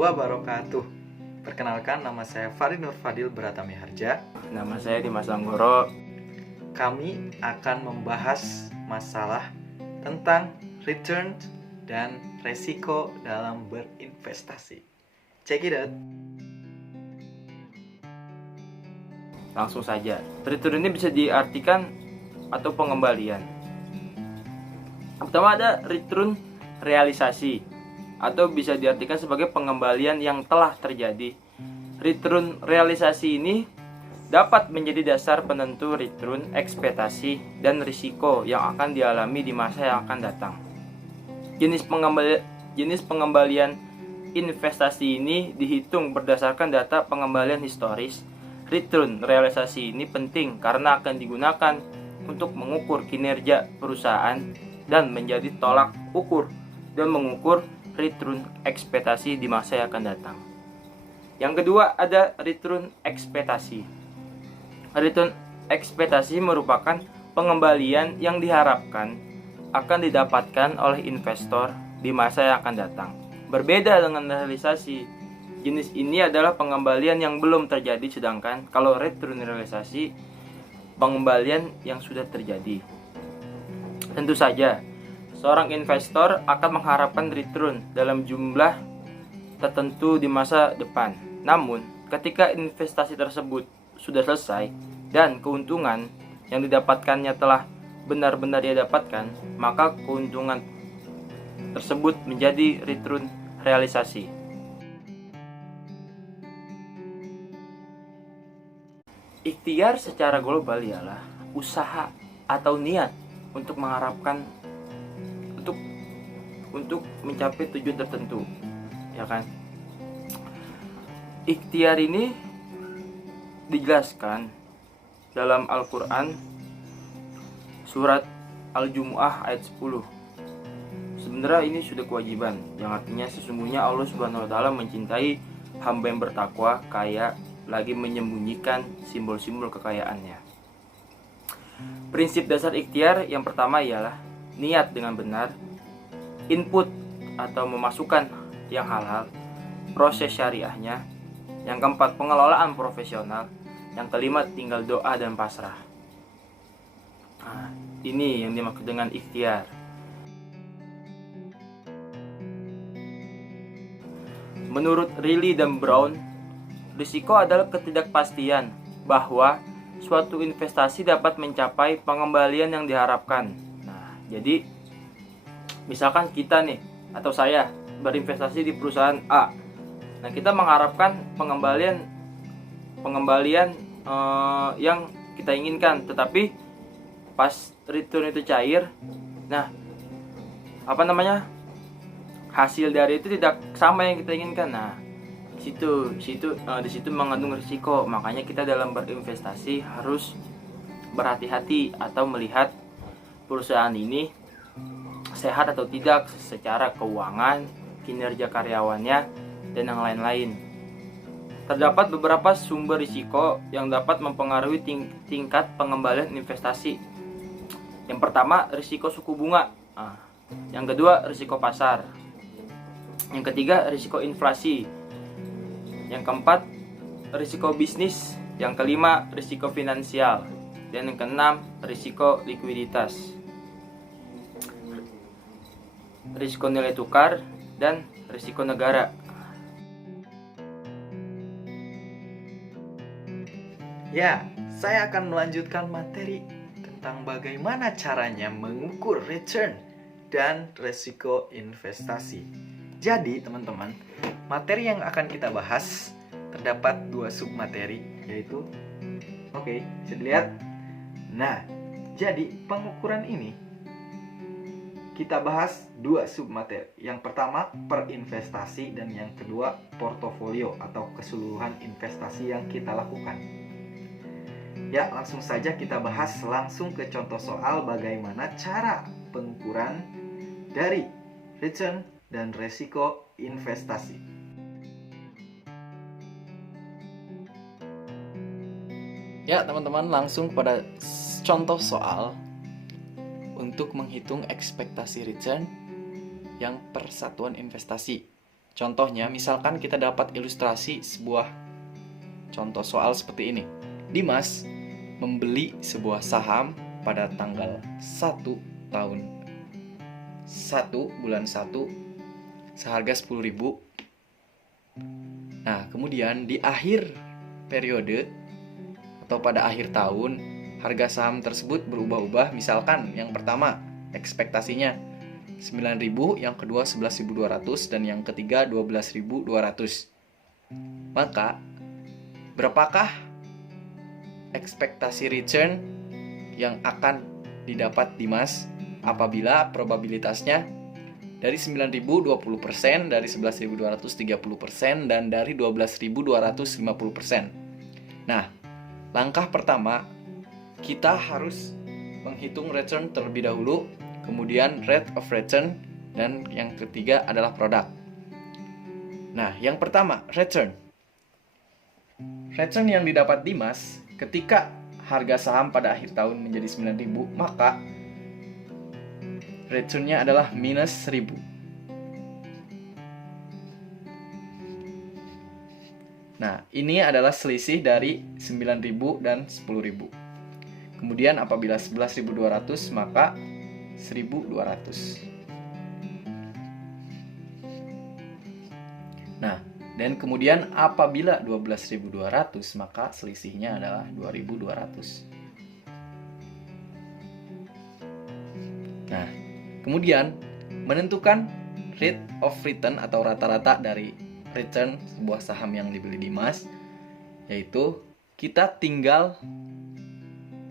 wabarakatuh. Perkenalkan, nama saya Farid Nur Fadil Beratami Harja. Nama saya Dimas Anggoro. Kami akan membahas masalah tentang return dan resiko dalam berinvestasi. Check it out. Langsung saja, return ini bisa diartikan atau pengembalian. Pertama ada return realisasi, atau bisa diartikan sebagai pengembalian yang telah terjadi. Return realisasi ini dapat menjadi dasar penentu return ekspektasi dan risiko yang akan dialami di masa yang akan datang. Jenis pengembalian investasi ini dihitung berdasarkan data pengembalian historis. Return realisasi ini penting karena akan digunakan untuk mengukur kinerja perusahaan dan menjadi tolak ukur dan mengukur return ekspektasi di masa yang akan datang. Yang kedua ada return ekspektasi. Return ekspektasi merupakan pengembalian yang diharapkan akan didapatkan oleh investor di masa yang akan datang. Berbeda dengan realisasi, jenis ini adalah pengembalian yang belum terjadi, sedangkan kalau return realisasi, pengembalian yang sudah terjadi. Tentu saja, seorang investor akan mengharapkan return dalam jumlah tertentu di masa depan. Namun, ketika investasi tersebut sudah selesai dan keuntungan yang didapatkannya telah benar-benar ia dapatkan, maka keuntungan tersebut menjadi return realisasi. Ikhtiar secara global ialah usaha atau niat untuk mengharapkan untuk mencapai tujuan tertentu, ya kan? Ikhtiar ini dijelaskan dalam Al-Qur'an surat Al-Jumu'ah ayat 10. Sebenarnya ini sudah kewajiban, yang artinya sesungguhnya Allah Subhanahu wa taala mencintai hamba yang bertakwa, kaya, lagi menyembunyikan simbol-simbol kekayaannya. Prinsip dasar ikhtiar yang pertama ialah niat dengan benar, input atau memasukkan yang halal, proses syariahnya. Yang keempat, pengelolaan profesional. Yang kelima, tinggal doa dan pasrah. Nah, ini yang dimaksud dengan ikhtiar. Menurut Riley dan Brown, risiko adalah ketidakpastian bahwa suatu investasi dapat mencapai pengembalian yang diharapkan. Nah, jadi misalkan kita nih atau saya berinvestasi di perusahaan A. Nah, kita mengharapkan pengembalian yang kita inginkan, tetapi pas return itu cair, nah hasil dari itu tidak sama yang kita inginkan. Nah, di situ mengandung risiko. Makanya kita dalam berinvestasi harus berhati-hati atau melihat perusahaan ini sehat atau tidak secara keuangan, kinerja karyawannya, dan yang lain-lain. Terdapat beberapa sumber risiko yang dapat mempengaruhi tingkat pengembalian investasi. Yang pertama, risiko suku bunga. Yang kedua, risiko pasar. Yang ketiga, risiko inflasi. Yang keempat, risiko bisnis. Yang kelima, risiko finansial. Dan yang keenam, risiko likuiditas, risiko nilai tukar, dan risiko negara. Ya, saya akan melanjutkan materi tentang bagaimana caranya mengukur return dan resiko investasi. Jadi, teman-teman, materi yang akan kita bahas terdapat 2 submateri, yaitu bisa dilihat. Nah, jadi pengukuran ini kita bahas 2 submateri. Yang pertama, per investasi, dan yang kedua, portofolio atau keseluruhan investasi yang kita lakukan. Ya, langsung saja kita bahas langsung ke contoh soal bagaimana cara pengukuran dari return dan resiko investasi. Ya, teman-teman, langsung pada contoh soal untuk menghitung ekspektasi return yang per satuan investasi. Contohnya, misalkan kita dapat ilustrasi sebuah contoh soal seperti ini. Dimas membeli sebuah saham pada tanggal 1 tahun 1 bulan 1 seharga 10.000. Nah, kemudian di akhir periode atau pada akhir tahun, harga saham tersebut berubah-ubah. Misalkan yang pertama ekspektasinya 9.000, yang kedua 11.200, dan yang ketiga 12.200. Maka berapakah ekspektasi return yang akan didapat Dimas apabila probabilitasnya dari 9.000 20%, dari 11.200 30%, dan dari 12.250%. Nah, langkah pertama kita harus menghitung return terlebih dahulu, kemudian rate of return, dan yang ketiga adalah produk. Nah, yang pertama, return. Return yang didapat Dimas ketika harga saham pada akhir tahun menjadi 9.000, maka returnnya adalah minus 1.000. Nah, ini adalah selisih dari 9.000 dan 10.000. Kemudian apabila 11.200, maka 1.200. Nah, dan kemudian apabila 12.200, maka selisihnya adalah 2.200. Nah, kemudian menentukan rate of return atau rata-rata dari return sebuah saham yang dibeli Dimas, yaitu kita tinggal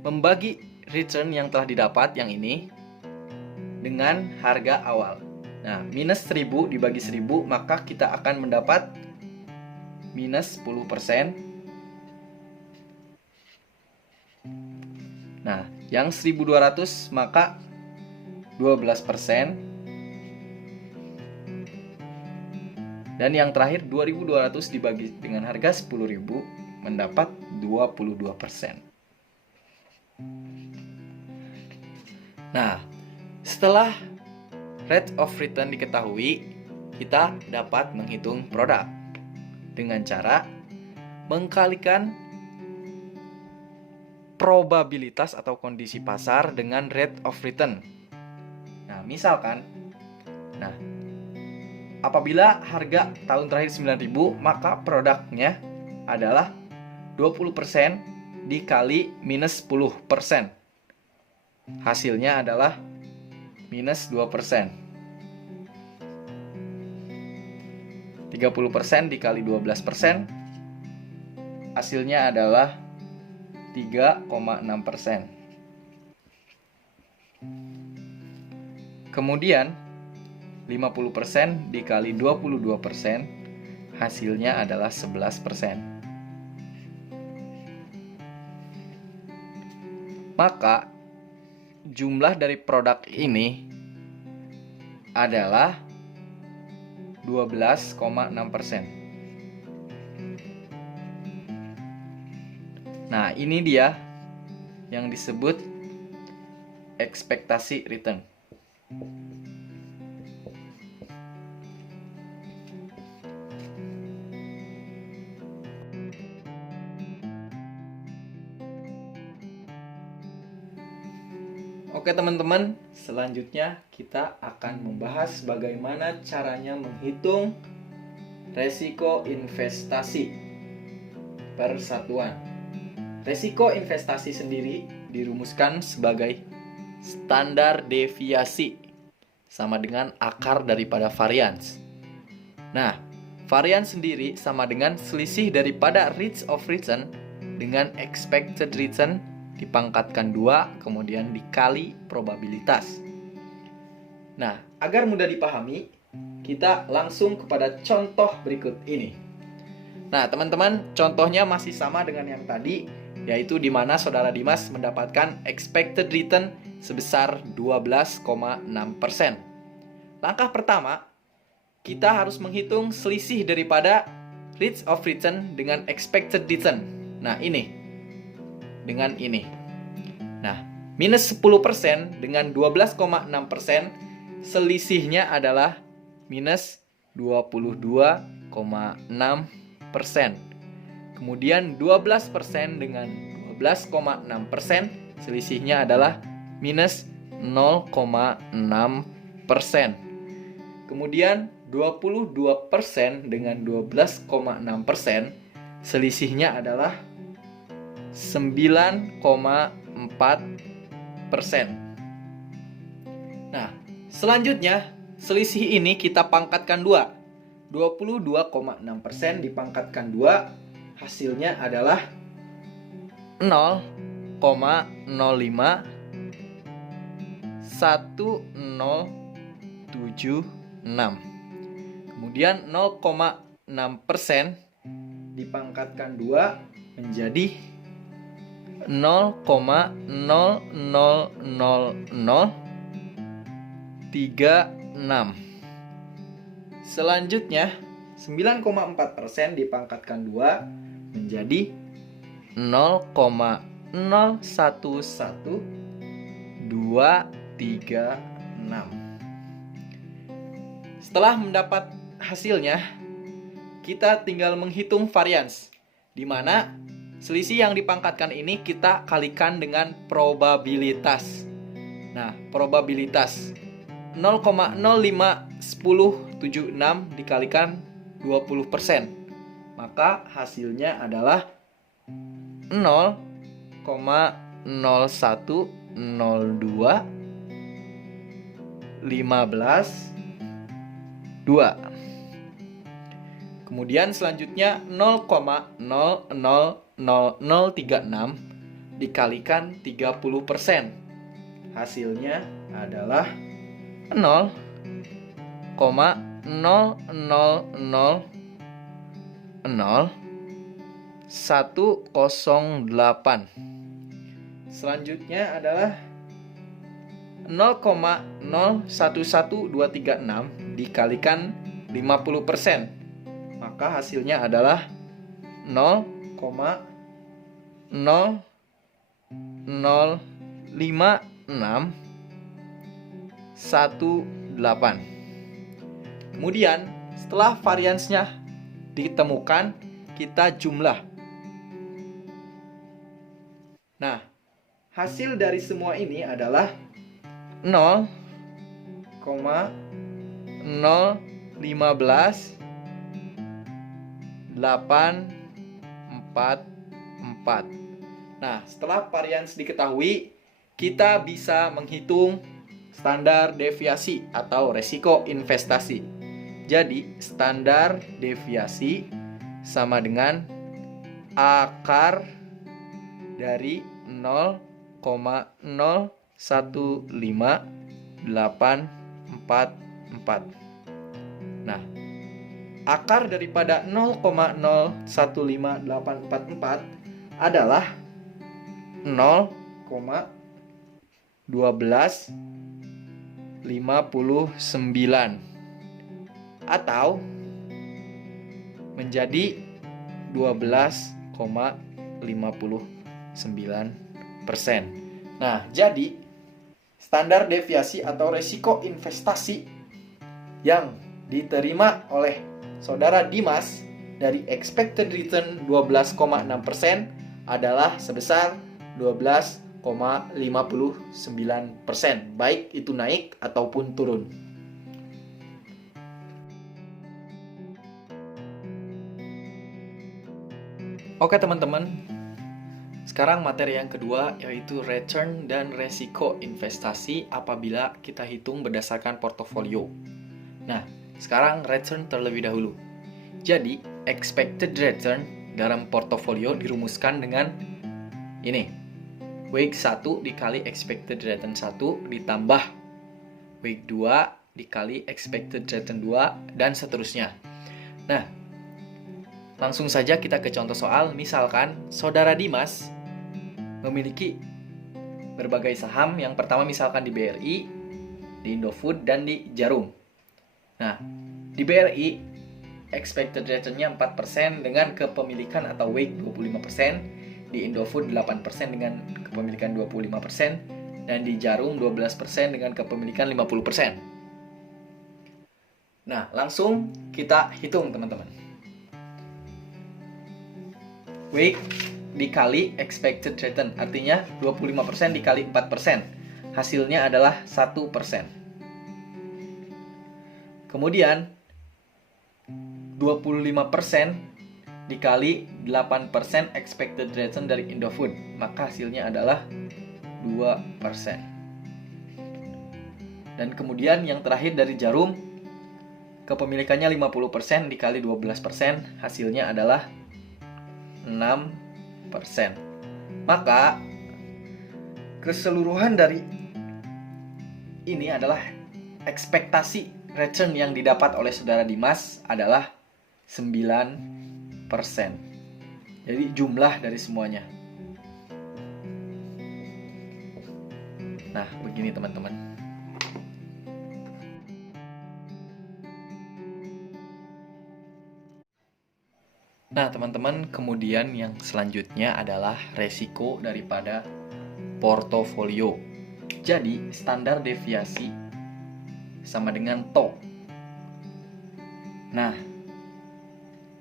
membagi return yang telah didapat yang ini dengan harga awal. Nah, minus 1.000 dibagi 1.000, maka kita akan mendapat minus 10%. Nah, yang 1.200 maka 12%. Dan yang terakhir 2.200 dibagi dengan harga 10.000 mendapat 22%. Nah, setelah rate of return diketahui, kita dapat menghitung produk dengan cara mengkalikan probabilitas atau kondisi pasar dengan rate of return. Nah, misalkan, apabila harga tahun terakhir 9.000, maka produknya adalah 20% dikali minus 10%. Hasilnya adalah minus 2%. 30% dikali 12%, hasilnya adalah 3,6%. Kemudian 50% dikali 22%, hasilnya adalah 11%. Maka jumlah dari produk ini adalah 12,6%. Nah, ini dia yang disebut ekspektasi return. Oke teman-teman, selanjutnya kita akan membahas bagaimana caranya menghitung resiko investasi per satuan. Resiko investasi sendiri dirumuskan sebagai standar deviasi sama dengan akar daripada varians. Nah, varians sendiri sama dengan selisih daripada rate of return dengan expected return dipangkatkan 2, kemudian dikali probabilitas. Nah, agar mudah dipahami, kita langsung kepada contoh berikut ini. Nah, teman-teman, contohnya masih sama dengan yang tadi, yaitu di mana saudara Dimas mendapatkan expected return sebesar 12,6%. Langkah pertama, kita harus menghitung selisih daripada rate of return dengan expected return. Nah, ini dengan ini. Nah, minus 10% dengan 12,6%, selisihnya adalah minus 22,6%. Kemudian 12% dengan 12,6%, selisihnya adalah minus 0,6%. Kemudian 22% dengan 12,6%, selisihnya adalah 9,4%. Nah, selanjutnya selisih ini kita pangkatkan 2. 22,6% dipangkatkan 2, hasilnya adalah 0,051076. Kemudian 0,6% dipangkatkan 2 menjadi 0,000036. Selanjutnya 9,4% dipangkatkan 2 menjadi 0,011236. Setelah mendapat hasilnya, kita tinggal menghitung varians, di mana selisih yang dipangkatkan ini kita kalikan dengan probabilitas. Nah, probabilitas 0,051076 dikalikan 20%. Maka hasilnya adalah 0,0102 Kemudian selanjutnya 0,00036 dikalikan 30%. Hasilnya adalah 0,0000108. Selanjutnya adalah 0,011236 dikalikan 50%. Maka hasilnya adalah 0,05618. Kemudian setelah variansnya ditemukan, kita jumlah. Nah, hasil dari semua ini adalah 0,015,844. Nah, setelah varians diketahui, kita bisa menghitung standar deviasi atau resiko investasi. Jadi, standar deviasi sama dengan akar dari 0,015844. Nah, akar daripada 0,015844 adalah 0,1259 atau menjadi 12,59%. Nah, jadi standar deviasi atau resiko investasi yang diterima oleh Saudara Dimas dari expected return 12,6% adalah sebesar 12,59%, baik itu naik ataupun turun. Oke teman-teman, sekarang materi yang kedua yaitu return dan resiko investasi apabila kita hitung berdasarkan portofolio. Nah, sekarang return terlebih dahulu. Jadi, expected return dalam portofolio dirumuskan dengan ini. Weight 1 dikali expected return 1 ditambah weight 2 dikali expected return 2 dan seterusnya. Nah, langsung saja kita ke contoh soal. Misalkan Saudara Dimas memiliki berbagai saham. Yang pertama misalkan di BRI, di Indofood, dan di Jarum. Nah, di BRI expected return-nya 4% dengan kepemilikan atau weight 25%, di Indofood 8% dengan kepemilikan 25%, dan di Jarum 12% dengan kepemilikan 50%. Nah, langsung kita hitung teman-teman. Wake dikali expected return, artinya 25% dikali 4%. Hasilnya adalah 1%. Kemudian 25% dikali 8% expected return dari Indofood, maka hasilnya adalah 2%. Dan kemudian yang terakhir dari Jarum, kepemilikannya 50% dikali 12%, hasilnya adalah 6%. Maka keseluruhan dari ini adalah ekspektasi return yang didapat oleh saudara Dimas adalah 9%. Jadi jumlah dari semuanya. Nah, begini teman-teman. Nah, teman-teman, kemudian yang selanjutnya adalah resiko daripada portofolio. Jadi, standar deviasi sama dengan TO. Nah,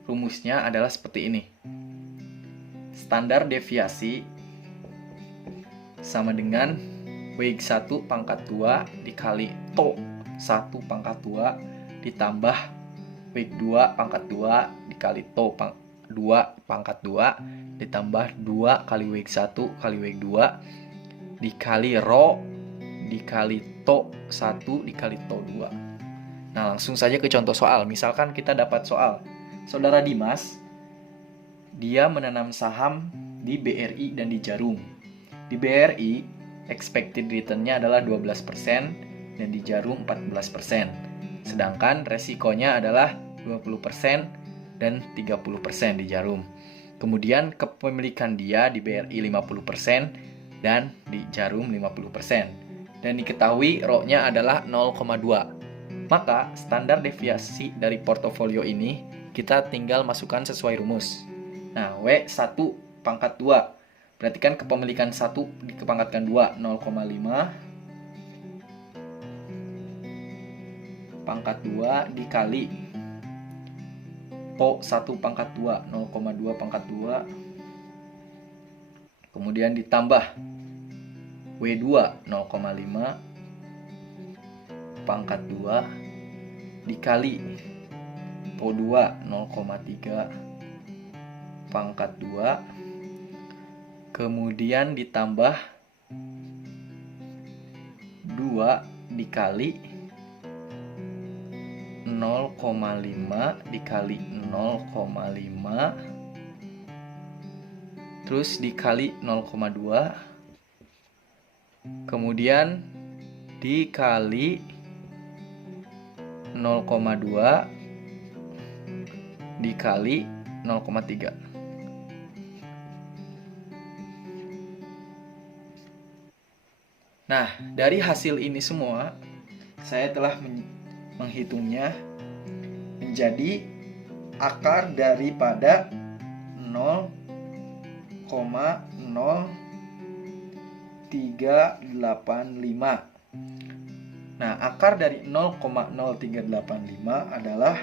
rumusnya adalah seperti ini. Standar deviasi sama dengan WIG 1 pangkat 2 dikali TO 1 pangkat 2 ditambah WIG 2 pangkat 2 dikali TO 2 pangkat 2 ditambah 2 kali WIG 1 kali WIG 2 dikali RO dikali TO 1 dikali TO 2. Nah, langsung saja ke contoh soal. Misalkan kita dapat soal, saudara Dimas, dia menanam saham di BRI dan di Jarum. Di BRI, expected return-nya adalah 12% dan di Jarum 14%. Sedangkan resikonya adalah 20% dan 30% di Jarum. Kemudian kepemilikan dia di BRI 50% dan di Jarum 50%. Dan diketahui ROE-nya adalah 0,2. Maka standar deviasi dari portofolio ini kita tinggal masukkan sesuai rumus. Nah, W1 pangkat 2. Berarti kan kepemilikan 1 dikepangkatkan 2, 0,5 pangkat 2 dikali TO 1 pangkat 2, 0,2 pangkat 2. Kemudian ditambah W2 0,5 pangkat 2 dikali TO 2 0,3 pangkat 2. Kemudian ditambah 2 dikali 0,5 dikali 0,5 terus dikali 0,2 kemudian dikali 0,2 dikali 0,3. Nah, dari hasil ini semua saya telah menghitungnya menjadi akar daripada 0,0385. Nah, akar dari 0,0385 adalah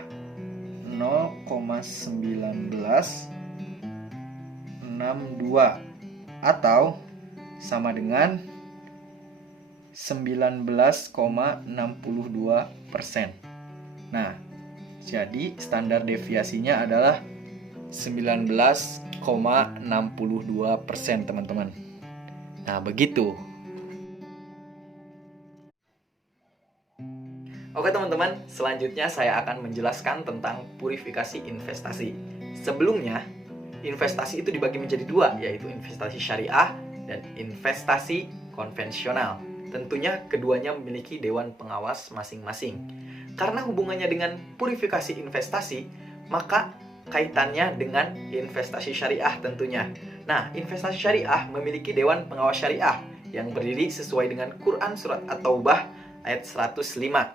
0,1962 atau sama dengan 19,62%. Nah, jadi standar deviasinya adalah 19,62%, teman-teman. Nah, begitu. Oke teman-teman, selanjutnya saya akan menjelaskan tentang purifikasi investasi. Sebelumnya, investasi itu dibagi menjadi dua, yaitu investasi syariah dan investasi konvensional. Tentunya keduanya memiliki dewan pengawas masing-masing. Karena hubungannya dengan purifikasi investasi, maka kaitannya dengan investasi syariah tentunya. Nah, investasi syariah memiliki dewan pengawas syariah yang berdiri sesuai dengan Quran Surat At-Taubah ayat 105.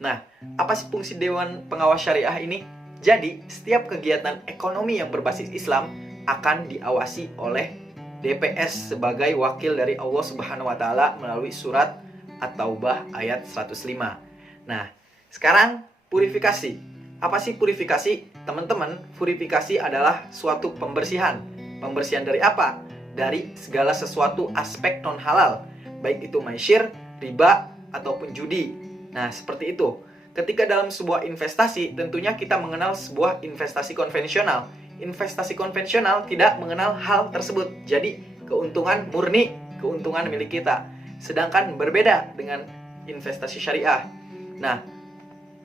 Nah, apa sih fungsi dewan pengawas syariah ini? Jadi, setiap kegiatan ekonomi yang berbasis Islam akan diawasi oleh DPS sebagai wakil dari Allah Subhanahu wa taala melalui surat At-Taubah ayat 105. Nah, sekarang Purifikasi. Apa sih purifikasi? Teman-teman, purifikasi adalah suatu pembersihan. Pembersihan dari apa? Dari segala sesuatu aspek non halal, baik itu maisir, riba, ataupun judi. Nah, seperti itu. Ketika dalam sebuah investasi, tentunya kita mengenal sebuah investasi konvensional. Investasi konvensional tidak mengenal hal tersebut. Jadi, keuntungan murni, keuntungan milik kita. Sedangkan berbeda dengan investasi syariah. Nah,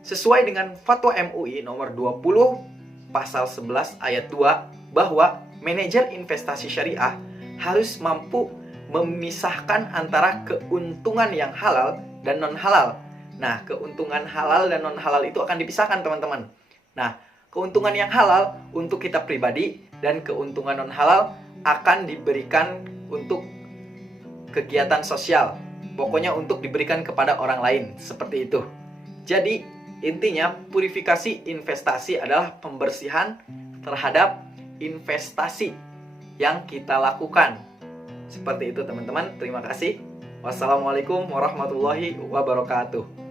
sesuai dengan Fatwa MUI nomor 20 pasal 11 ayat 2 bahwa manajer investasi syariah harus mampu memisahkan antara keuntungan yang halal dan non halal. Nah, keuntungan halal dan non halal itu akan dipisahkan, teman-teman. Nah, keuntungan yang halal untuk kita pribadi dan keuntungan non halal akan diberikan untuk kegiatan sosial. Pokoknya untuk diberikan kepada orang lain, seperti itu. Jadi, intinya purifikasi investasi adalah pembersihan terhadap investasi yang kita lakukan. Seperti itu, teman-teman. Terima kasih. Wassalamualaikum warahmatullahi wabarakatuh.